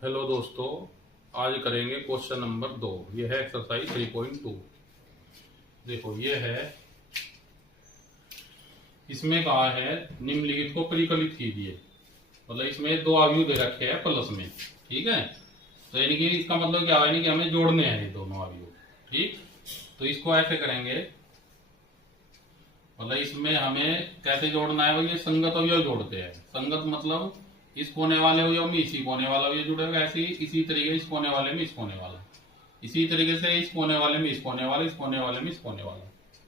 Hello दोस्तों, आज करेंगे क्वेश्चन नंबर 2। यह है एक्सरसाइज 3.2। देखो ये है, इसमें कहा है निम्नलिखित को परिकलित कीजिए। मतलब इसमें दो अवयव दे रखे हैं प्लस में, ठीक है। तो यानी कि इसका मतलब क्या है कि हमें जोड़ने हैं ये दोनों अवयव, ठीक। तो इसको ऐसे करेंगे, मतलब इसमें हमें कैसे जोड़ना है, वो ये संगत अवयव जोड़ते हैं। संगत मतलब इस कोने वाले अवयव में इसी कोने वाला अवयव जुड़ेगा, ऐसे ही इसी तरीके इस कोने वाले में इस कोने वाला, इसी तरीके से इस कोने वाले में इस कोने वाला, इस कोने वाले में इस कोने वाला,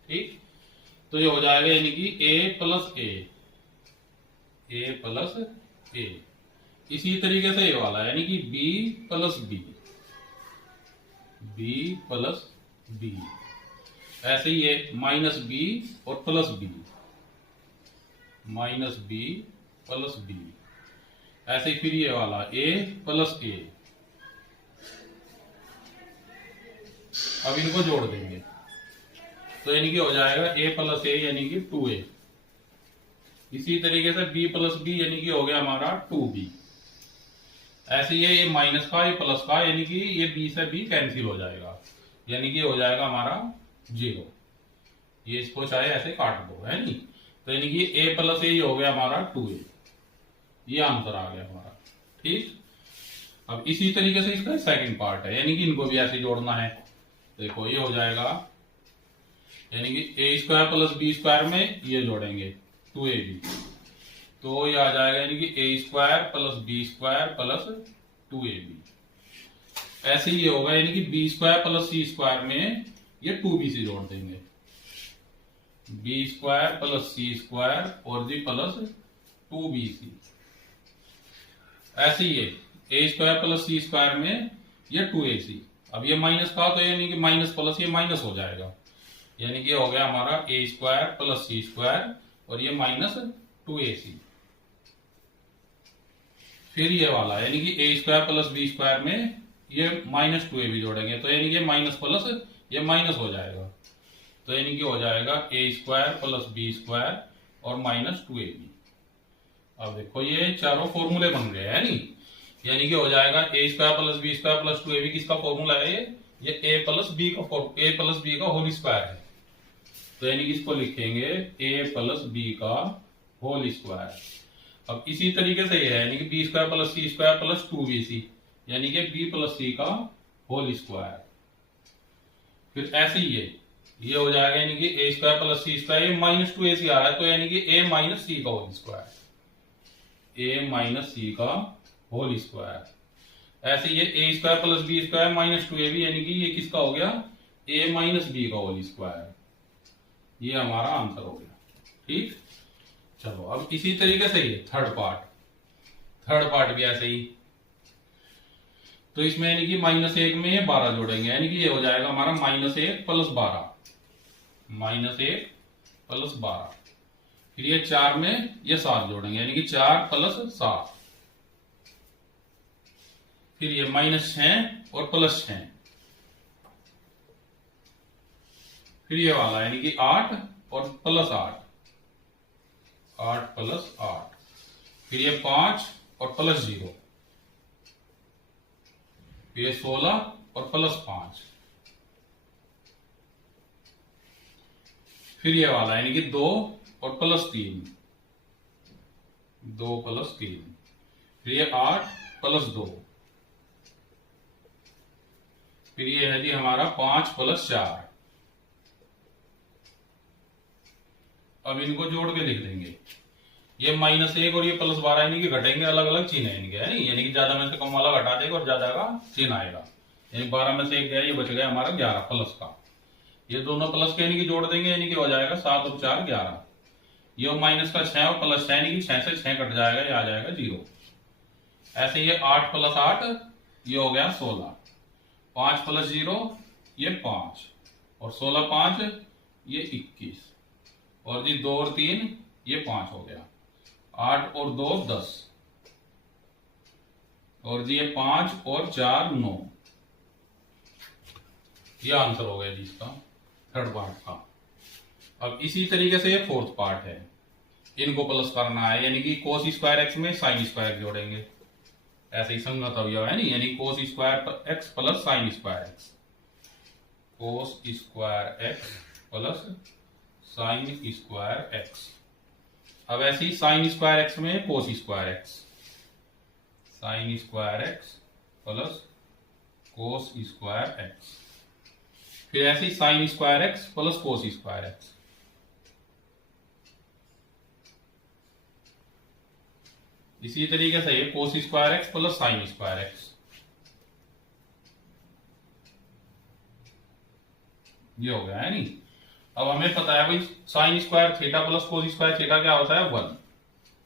ठीक। तो ये हो जाएगा यानी कि ए प्लस ए। इसी तरीके से ये वाला यानी कि बी प्लस बी। ऐसे ही ये माइनस बी और प्लस बी। ऐसे ही फिर ये वाला ए प्लस ए। अब इनको जोड़ देंगे तो यानी कि हो जाएगा ए प्लस ए यानी कि 2a। इसी तरीके से b प्लस बी यानी कि हो गया हमारा 2b। ऐसे ये माइनस का ये प्लस का यानी कि ये b से b कैंसिल हो जाएगा, यानी कि हो जाएगा हमारा 0। ये इसको चाहे ऐसे काट दो, है नहीं। तो यानी कि a प्लस ए हो गया हमारा 2a। ये आंसर आ गया हमारा, ठीक। अब इसी तरीके से इसका सेकंड पार्ट है, यानी कि इनको भी ऐसे जोड़ना है। देखो ये हो जाएगा यानी कि A square plus B square में ये जोड़ेंगे 2ab, तो ये आ जाएगा यानी कि A square plus B square plus 2ab। ऐसे ही ये होगा यानी कि B square plus C square में ये 2b से जोड़ देंगे, B square plus C square और जी प्लस 2bc। ऐसे ही A square plus C square में ये 2ac। अब ये माइनस का तो यानी कि माइनस प्लस ये माइनस हो जाएगा, यानी कि हो गया हमारा ए स्क्वायर प्लस सी स्क्वायर और ये माइनस 2ac। फिर ये वाला यानी कि A square plus B square में ये माइनस 2ab जोड़ेंगे, तो यानी कि माइनस प्लस ये माइनस हो जाएगा, तो यानी कि हो जाएगा A square plus B square और माइनस 2ab। अब देखो ये चारों फॉर्मूले बन गए हैं नहीं, यानी कि हो जाएगा A square plus B square plus 2ab। किसका फॉर्मूला है ये ए प्लस बी का होल स्क्वायर है। तो यानी कि इसको लिखेंगे ए प्लस बी का होल स्क्वायर। अब इसी तरीके से ये है यानी कि B square plus C square plus 2bc, यानी कि बी प्लस सी का होल स्क्वायर। फिर ऐसे ही ये हो जाएगा यानी कि A square plus C square, ये माइनस 2ac आ रहा है, तो यानी कि ए माइनस सी का whole square, A minus C का होल स्क्वायर। ऐसे ये A square plus B square minus 2ab, यानी कि ये किसका हो गया ए माइनस बी का होल स्क्वायर। ये हमारा आंसर हो गया, ठीक। चलो अब इसी तरीके से ये थर्ड पार्ट भी ऐसे ही। तो इसमें यानी कि -1 में ये 12 जोड़ेंगे, यानी कि ये हो जाएगा हमारा -1 प्लस 12। फिर ये 4 में ये 7 जोड़ेंगे, यानी कि 4 प्लस 7। फिर ये -6 और प्लस 6। फिर ये वाला यानी कि 8 और प्लस 8 प्लस 8। फिर ये 5 और प्लस 0। फिर ये 16 और प्लस 5। फिर ये वाला यानी कि 2 और प्लस 3, 2 प्लस 3। फिर ये 8 प्लस 2। फिर ये है जी हमारा 5 प्लस 4। अब इनको जोड़ के लिख देंगे, ये -1 और ये प्लस 12 यानी कि घटेंगे, अलग अलग चिन्ह है इनके, है नहीं। यानी कि ज्यादा में से कम वाला घटा देगा और ज्यादा का चिन्ह आएगा, यानी 12 में से 1 गया, ये बच गया हमारा 11 प्लस का। ये दोनों प्लस के यानी कि जोड़ देंगे, यानी कि हो जाएगा 7 और 4 11। ये माइनस का 6 और प्लस 6 यानी कि 6 से 6 कट जाएगा, ये आ जाएगा 0। ऐसे ये 8 प्लस 8 ये हो गया 16। 5 प्लस 0 ये 5 और 16 5 ये 21। और जी 2 और 3 ये 5 हो गया। 8 और 2 10। और जी ये 5 और 4 9। ये आंसर हो गया जी इसका थर्ड पार्ट का। अब इसी तरीके से ये फोर्थ पार्ट है, इनको प्लस करना है, यानी कि कोस स्क्वायर एक्स में साइन स्क्वायर जोड़ेंगे। ऐसे ही संगत अवयव है नहीं, यानी cos square x plus sine square x, cos square x plus sine square x. अब ऐसे ही साइन स्क्वायर एक्स में cos square x, sine square x plus cos square x, फिर ऐसे ही sine square x plus cos square x. इसी तरीके से ये cos square x plus sine square x, ये हो गया है नहीं। अब हमें पता है भाई sine square theta plus cos square theta क्या होता है 1,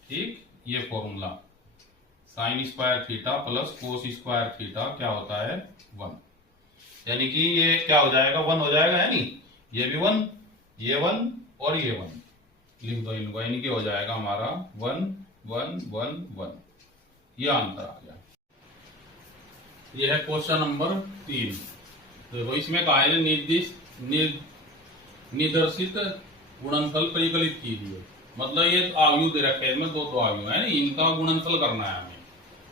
ठीक। ये formula sine square theta plus cos square theta क्या होता है 1, यानी कि ये क्या हो जाएगा 1 हो जाएगा है नहीं, ये भी 1, ये 1 और ये 1 लिख दो इनको, यानी कि हो जाएगा हमारा 1 1 1 1, ये आंसर आ गया। ये है क्वेश्चन नंबर 3। देखो इसमें कहा है निदर्शित गुणनफल परिकलित कीजिए, मतलब ये आयु दे रखे हैं इसमें दो आयु है ना, इनका गुणनफल करना है हमें।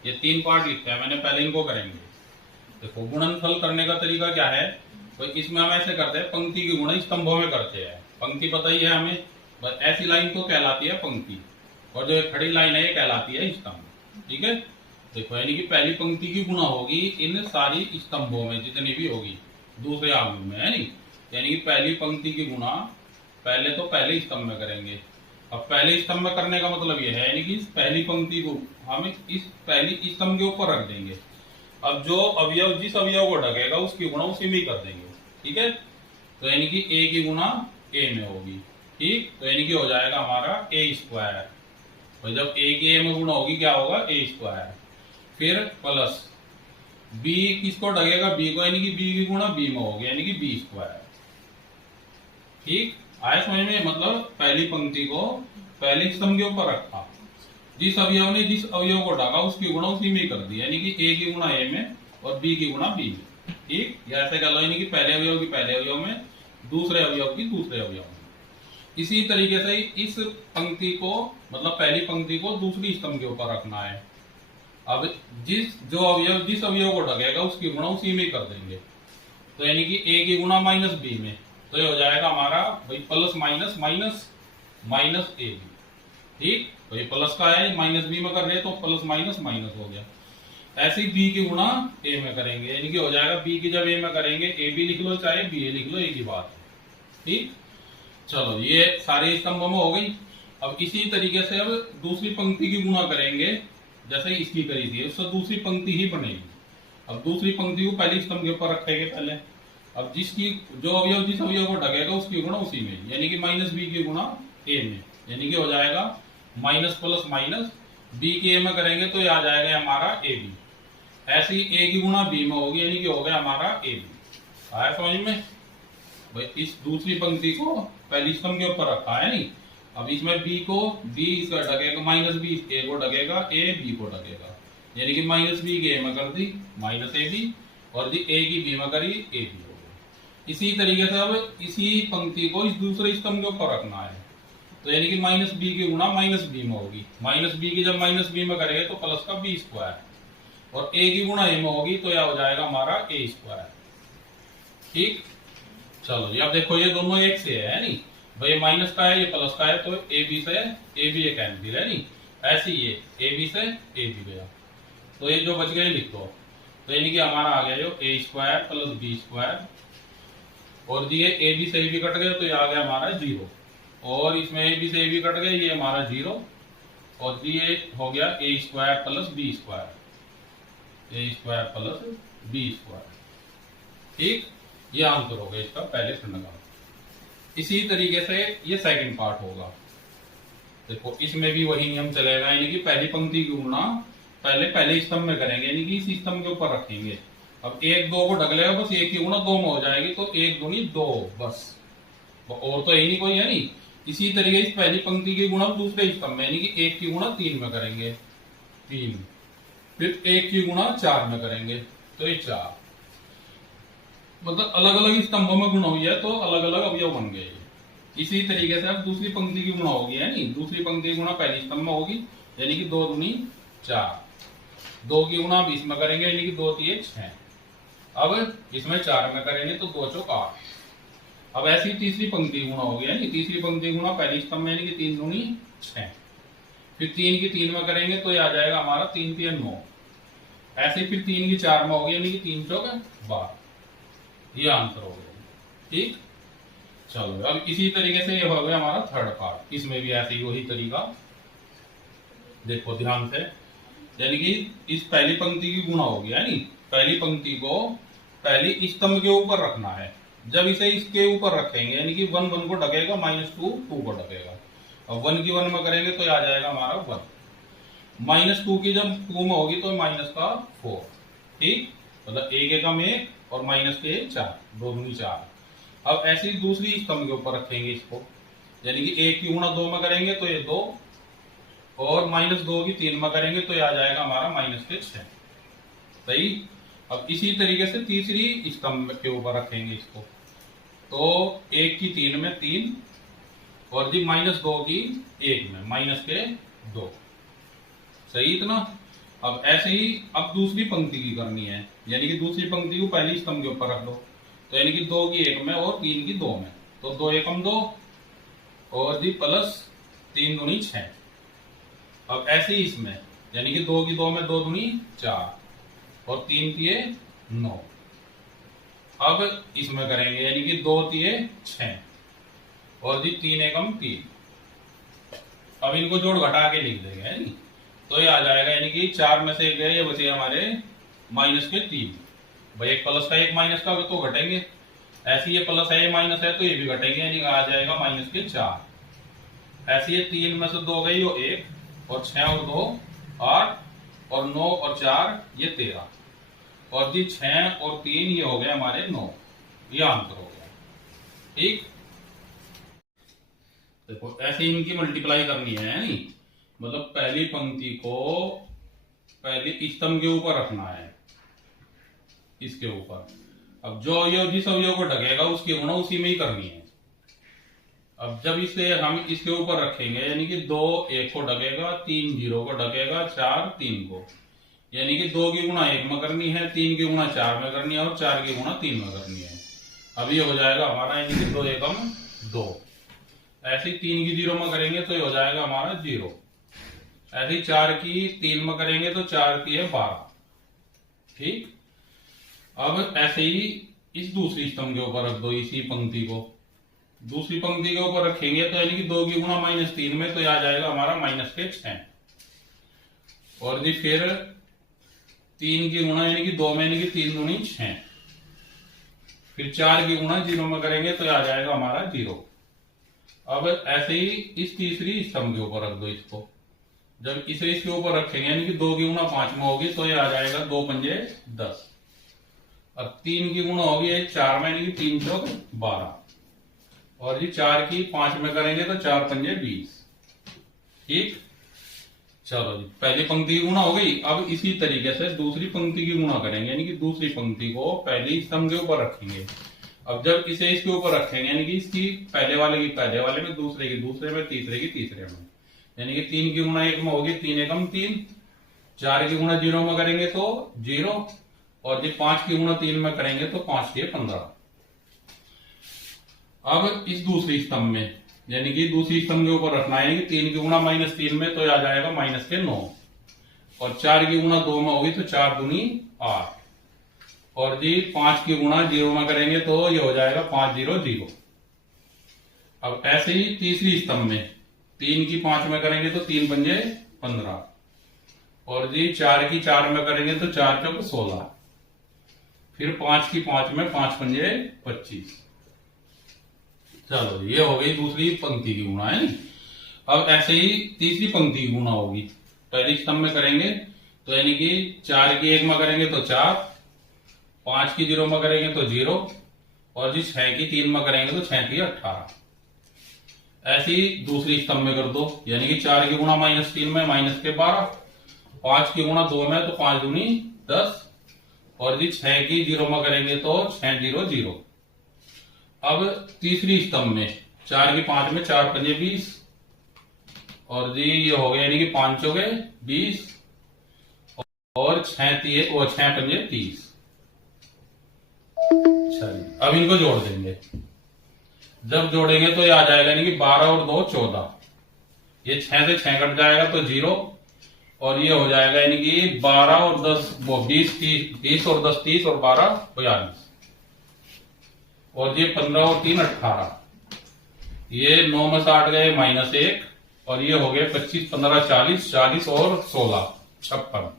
ये 3 पार्ट लिखते हैं मैंने, पहले इनको करेंगे। देखो गुणनफल करने का तरीका क्या है, तो इसमें हम ऐसे करते हैं पंक्ति की गुणा स्तंभों में करते हैं। पंक्ति पता ही है हमें, बस ऐसी लाइन को कहलाती है पंक्ति, और जो खड़ी लाइन है ये कहलाती है स्तंभ, ठीक है। देखो यानी कि पहली पंक्ति की गुणा होगी इन सारी स्तंभों में जितनी भी होगी दूसरे आयु में है नहीं, यानी कि पहली पंक्ति की गुणा पहले तो पहले स्तंभ में करेंगे। अब पहले स्तंभ में करने का मतलब यह है यानी कि इस पहली पंक्ति को हम इस पहली स्तंभ के ऊपर रख देंगे। अब जो अवयव जिस अवयव को ढकेगा उसकी गुणा उसी में कर देंगे, ठीक है। तो यानी कि ए की गुणा ए में होगी, ठीक। तो यानी कि हो जाएगा हमारा ए स्क्वायर, तो जब ए की ए में गुणा होगी क्या होगा ए स्क्वायर, फिर प्लस बी किसको ढकेगा बी को, यानी कि बी की गुणा बी में होगी यानी कि बी स्क्वायर, ठीक। आया समझ में, मतलब पहली पंक्ति को पहले स्तंभ के ऊपर रखा, जिस अवयव ने जिस अवयव को ढका उसकी गुणा उसी में कर दी, यानी कि ए की गुणा ए में और बी की गुणा बी में, ठीक। या ऐसे कह लो यानी कि पहले अवयव की पहले अवयव में, दूसरे अवयव की दूसरे अवयव में। इसी तरीके से इस पंक्ति को मतलब पहली पंक्ति को दूसरी स्तंभ के ऊपर रखना है। अब जिस अवयव को ढकेगा उसकी गुणा उसी में कर देंगे, तो यानी कि ए की गुणा माइनस बी में, तो ये हो जाएगा हमारा भाई plus minus minus minus A B, ठीक। तो ये प्लस का है, माइनस बी में कर रहे हैं तो प्लस माइनस माइनस हो गया। ऐसे ही बी की गुणा ए में करेंगे, यानी कि हो जाएगा बी की जब ए में करेंगे ए बी लिख लो चाहे बी ए लिख लो, एक ही बात है, ठीक। चलो ये सारे स्तंभों में हो गई। अब इसी तरीके से अब दूसरी पंक्ति की गुणा करेंगे, जैसे इसकी करी थी उससे दूसरी पंक्ति ही बनेगी। अब दूसरी पंक्ति को पहली स्तंभ के ऊपर रखेंगे पहले। अब जिसकी जो अवयव जिस अवयव को ढकेगा उसकी गुणा उसी में, यानी कि माइनस बी की गुणा ए में, यानी कि हो जाएगा माइनस प्लस माइनस, बी की ए में करेंगे तो ये आ जाएगा हमारा ए बी। ऐसी ए की गुणा बी में होगी, यानी कि हो गया हमारा ए बी। आया समझ में भाई, इस दूसरी पंक्ति को पहली स्तंभ के ऊपर रखा है नहीं। अब इसमें बी को बी इसका ढकेगा, माइनस बी ए को ढकेगा, ए बी को ढकेगा, यानी कि माइनस बी की ए में कर दी माइनस ए बी, और ए की बी में करी ए बी हो गया। इसी तरीके से अब इसी पंक्ति को इस दूसरे स्तंभ के ऊपर रखना है, तो यानी कि माइनस बी की गुणा माइनस बी में होगी, माइनस बी की जब माइनस बी में करेंगे तो प्लस का बी स्क्वायर, और ए की गुणा ए में होगी तो यह हो जाएगा हमारा ए स्क्वायर, ठीक। चलो ये अब देखो ये दोनों एक से है नहीं भाई, ये माइनस का है ये प्लस का है, तो ए बी से ए बी एक कैंसिल है नहीं। ऐसे ये ए बी से ए बी गया, तो ये जो बच गए लिख दो, तो यानी कि हमारा आ गया जो ए स्क्वायर प्लस बी स्क्वायर, और ये ए बी से ए बी कट गए तो ये आ गया हमारा 0, और इसमें ए बी से ए बी कट गए ये हमारा 0, और ये हो गया ए स्क्वायर प्लस बी स्क्वायर, ए स्क्वायर प्लस बी स्क्वायर, ठीक। ये आंसर हो गया इसका पहले खंड का। इसी तरीके से ये सेकंड पार्ट होगा। देखो इसमें भी वही नियम चलेगा, यानी कि पहली पंक्ति की गुणा पहले स्तंभ में करेंगे, यानी कि इस स्तंभ के ऊपर रखेंगे। अब 1 2 को ढक लेगा, बस 1 की गुणा 2 में हो जाएगी, तो 1 दूनी 2 बस, और तो यही नहीं कोई है नहीं। इसी तरीके इस पहली पंक्ति की गुणा दूसरे स्तंभ में, यानी कि 1 की गुणा 3 में करेंगे 3, फिर 1 की गुणा 4 में करेंगे तो ये 4, मतलब अलग अलग स्तंभों में गुणा हुई है तो अलग अलग अवयव बन गए। इसी तरीके से अब दूसरी पंक्ति की गुणा होगी, है नहीं, दूसरी पंक्ति की गुणा पहली स्तंभ में होगी, यानी कि 2 दूनी 4, 2 की गुणा 20 में करेंगे यानी कि 2 तिये 6। अब इसमें 4 में करेंगे तो 2 चौक 8। अब ऐसी तीसरी पंक्ति गुणा हो गया यानी तीसरी पंक्ति गुणा पहली स्तंभ में यानी कि 3 दूनी 6। फिर 3 की 3 में करेंगे तो ये आ जाएगा हमारा 3 तिये 9। ऐसे फिर 3 की 4 में हो गया यानी कि 3 चौक 12। ये आंसर हो गया। ठीक, चलो अब इसी तरीके से ये हो गया हमारा थर्ड पार्ट। इसमें भी ऐसे ही वही तरीका देखो ध्यान से, यानी कि इस पहली पंक्ति की गुणा हो गया यानी पहली पंक्ति को पहली स्तंभ के ऊपर रखना है। जब इसे इसके ऊपर रखेंगे यानी कि 1 1 को ढकेगा, -2 2 को ढकेगा। अब 1 की 1 में करेंगे तो आ जाएगा हमारा 1। -2 की जब 2 में होगी तो -4। ठीक, मतलब 1 एकम 1 और माइनस के 4, 2 दूनी 4। अब ऐसे ही दूसरी स्तंभ के ऊपर रखेंगे इसको, यानी कि 1 की गुणा 2 में करेंगे तो ये 2 और -2 की 3 में करेंगे तो ये आ जाएगा हमारा -6। सही। अब इसी तरीके से तीसरी स्तंभ के ऊपर रखेंगे इसको, तो 1 की 3 में 3 और जी -2 की 1 में -2। सही इतना। अब ऐसे ही अब दूसरी पंक्ति की करनी है, यानी कि दूसरी पंक्ति को पहली स्तंभ के ऊपर रख लो, तो यानी कि 2 की 1 में और 3 की 2 में, तो 2 एकम 2 और जी प्लस 3 दूनी 6। अब ऐसे ही इसमें यानी कि 2 की 2 में 2 दूनी 4 और 3 तिये 9। अब इसमें करेंगे यानी कि 2 तिये 6 और जी 3 एकम 3। अब इनको जोड़ घटा के लिख देंगे यानी, तो ये आ जाएगा यानी कि 4 में से 1 गए, ये बचे हमारे -3। भाई एक प्लस का एक माइनस का तो घटेंगे, ऐसे ये प्लस है ये माइनस है तो ये भी घटेंगे, यानी आ जाएगा -4। ऐसे ये 3 में से 2 गई वो 1 और 6 और 2 8 और 9 और 4 ये 13 और जी 6 और 3 ये हो गए हमारे 9। ये आंसर हो गया। ठीक, देखो ऐसे इनकी मल्टीप्लाई करनी है यानी मतलब पहली पंक्ति को पहली स्तंभ के ऊपर रखना है, इसके ऊपर। अब जो अवयव जिस अवयव को ढकेगा उसकी गुणा उसी में ही करनी है। अब जब इसे हम इसके ऊपर रखेंगे यानी कि 2 1 को ढकेगा, 3 0 को ढकेगा, 4 3 को, यानी कि 2 की गुणा 1 में करनी है, 3 की गुणा 4 में करनी है और 4 की गुणा 3 में करनी है। अब ये हो जाएगा हमारा यानी कि 2 एकम 2। ऐसे ही 3 की 0 में करेंगे तो ये हो जाएगा हमारा 0। ऐसे ही 4 की 3 में करेंगे तो 4 की है 12। ठीक, अब ऐसे ही इस दूसरी स्तंभ के ऊपर रख दो, इसी पंक्ति को दूसरी पंक्ति के ऊपर रखेंगे तो यानी कि 2 की गुणा -3 में तो आ जाएगा हमारा -6 और जी फिर 3 की गुणा यानी कि 2 में यानी कि 3 दूनी 6, फिर 4 की गुणा 0 में करेंगे तो आ जाएगा हमारा 0। अब ऐसे ही इस तीसरी स्तंभ के ऊपर रख दो इसको, जब इसे इसके ऊपर रखेंगे यानी कि 2 की गुणा 5 में होगी तो ये आ जाएगा 2 पंजे 10 और 3 की गुणा होगी 4 में यानी कि 3 चौक 12 और जी 4 की 5 में करेंगे तो 4 पंजे 20। ठीक, चलो जी पहली पंक्ति की गुणा हो गई। अब इसी तरीके से दूसरी पंक्ति की गुणा करेंगे, यानी कि दूसरी पंक्ति को पहली स्तंभ के ऊपर रखेंगे। अब जब इसे इसके ऊपर रखेंगे यानी कि इसकी पहले वाले की पहले वाले में, दूसरे की दूसरे में, तीसरे की तीसरे में, यानी कि 3 की गुणा 1 में होगी 3 एकम 3, 4 की गुणा 0 में करेंगे तो 0 और जी 5 की गुणा 3 में करेंगे तो 5 के 15। अब इस दूसरी स्तंभ में यानी कि दूसरी स्तंभ के ऊपर रखना है, यानी कि 3 की गुणा -3 में तो आ जाएगा -9 और 4 की गुणा 2 में होगी तो 4 दूनी 8 और जी 5 की गुणा 0 में करेंगे तो ये हो जाएगा 5 0 0। अब ऐसे ही तीसरी स्तंभ में 3 की 5 में करेंगे तो 3 पंजे 15 और जी 4 की 4 में करेंगे तो 4 चौक 16, फिर 5 की 5 में 5 पंजे 25। चलो ये हो गई दूसरी पंक्ति की गुणा है। अब ऐसे ही तीसरी पंक्ति की गुणा होगी, पहली स्तंभ में करेंगे तो यानी कि 4 की 1 में करेंगे तो 4, 5 की 0 में करेंगे तो 0 और जी 6 की 3 में करेंगे तो 6 की 18। ऐसी दूसरी स्तंभ में कर दो, यानी कि 4 की गुणा -3 में -12, 5 की गुणा 2 में तो 5 दूनी 10 और जी 6 की 0 में करेंगे तो 6 0 0। अब तीसरी स्तंभ में 4 की 5 में 4 पंजे 20 और जी ये हो गया यानी कि 5 चौके 20 और 6 पंजे 30। चलिए अब इनको जोड़ देंगे। जब जोड़ेंगे तो ये आ जाएगा यानी कि 12 और 2 14। ये 6 से 6 कट जाएगा तो 0, और ये हो जाएगा यानी कि 12 और 10 वो 20 और 10 30 और 12 42, और ये 15 और 3 18। ये 9 में 60 गए -1, और ये हो गए 25 15 40 40 और 16 56,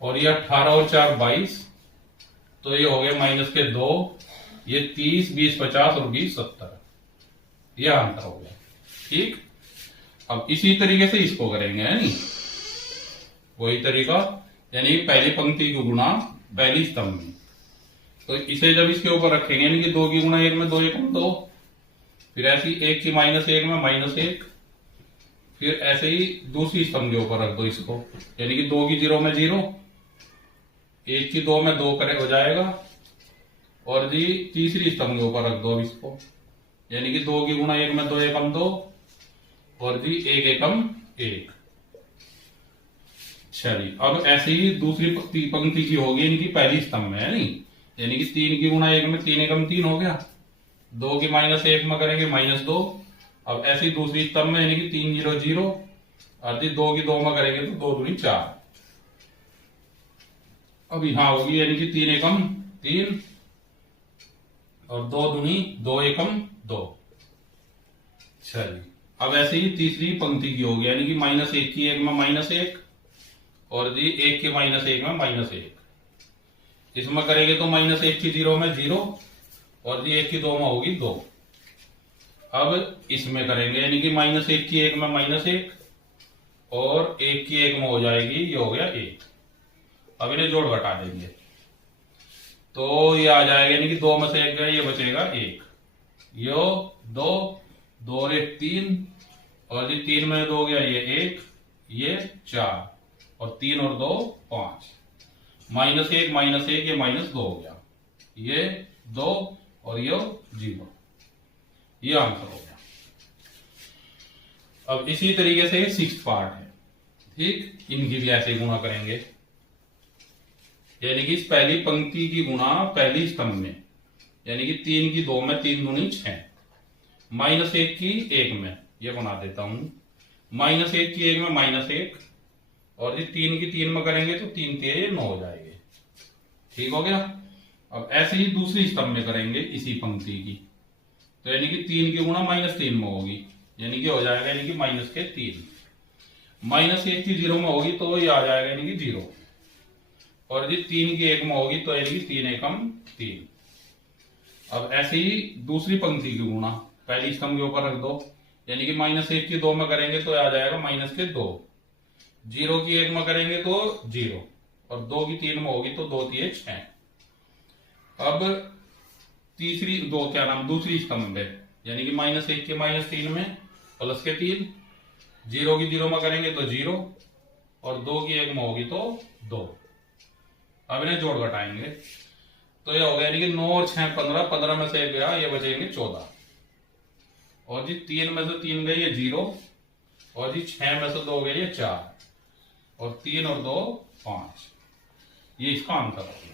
और ये 18 और 4 22, तो ये हो गए -2, ये 30 20 50 और 20 70। ये आंसर हो गया। ठीक, अब इसी तरीके से इसको करेंगे, है नहीं, वही तरीका, यानी पहली पंक्ति को गुणा पहली स्तंभ में। तो इसे जब इसके ऊपर रखेंगे यानी कि 2 की गुणा 1 में 2 1 2, फिर ऐसे ही 1 की -1 में -1, फिर ऐसे ही दूसरी स्तंभ के ऊपर रख दो इसको, यानी कि 2 की 0 में 0, 1 की 2 में 2 करे हो जाएगा, और जी तीसरी स्तंभ के ऊपर रख दो अब इसको, यानी कि 2 की गुणा 1 में 2 1 2, और जी 1 1 1। चलिए अब ऐसे ही दूसरी पंक्ति की होगी इनकी पहली स्तंभ में, है नहीं, यानी कि 3 की गुणा 1 में 3 1 3 हो गया, 2 की -1 में करेंगे -2। अब ऐसी दूसरी स्तंभ में यानी कि 3 0 0, और 2 की 2 में करेंगे तो 2 दूनी 4। अब यहां होगी यानी कि 3 1 3, और 2 दूनी 2 1 2। चलिए अब ऐसे ही तीसरी पंक्ति की होगी, यानी कि -1 की 1 में -1, और जी 1 के -1 में -1। इसमें करेंगे तो -1 की 0 में 0, और जी 1 की 2 में होगी 2। अब इसमें करेंगे यानी कि -1 की 1 में -1, और 1 की 1 में हो जाएगी, ये हो गया 1। अब इन्हें जोड़ घटा देंगे तो ये आ जाएगा, यानी कि 2 में से 1 गया, ये बचेगा 1, यो 2 2 और 1 3, और जी 3 में 2 गया, ये 1 ये 4, और 3 और 2 5, -1 ये -2 हो गया, ये 2 और ये 0। ये आंसर हो गया। अब इसी तरीके से 6th पार्ट है। ठीक, इनकी भी ऐसे गुणा करेंगे, यानी कि इस पहली पंक्ति की गुणा पहली स्तंभ में, यानी कि 3 की 2 में 3 दूनी 6, -1 की 1 में, ये बना देता हूं, -1 की 1 में -1, और जी 3 की 3 में करेंगे तो 3 3 9 हो जाएंगे। ठीक हो गया। अब ऐसे ही दूसरी स्तंभ में करेंगे इसी पंक्ति की, तो यानी कि 3 की गुणा -3 में होगी, यानी कि हो जाएगा यानी कि -3, -1 की 0 में होगी तो ये आ जाएगा यानी कि 0, और जी 3 की 1 में होगी तो यानी कि 3 1 3। अब ऐसे ही दूसरी पंक्ति की गुणा पहली स्तंभ के ऊपर रख दो, यानी कि -1 की 2 में करेंगे तो आ जाएगा -2, 0 की 1 में करेंगे तो 0, और 2 की 3 में होगी तो 2 3 6। अब तीसरी दूसरी स्तंभ है, यानी कि -1 के -3 में प्लस के 3, 0 की 0 में करेंगे तो 0, और 2 की 1 में होगी तो 2। अब इन्हें जोड़ घटाएंगे तो ये हो गया, यानी कि 9 और 6 15, 15 में से 1 गया, ये बचेंगे 14, और जी 3 में से 3 गए, ये 0, और जी 6 में से 2 गए, ये 4, और 3 और 2 5। ये इसका आंसर है।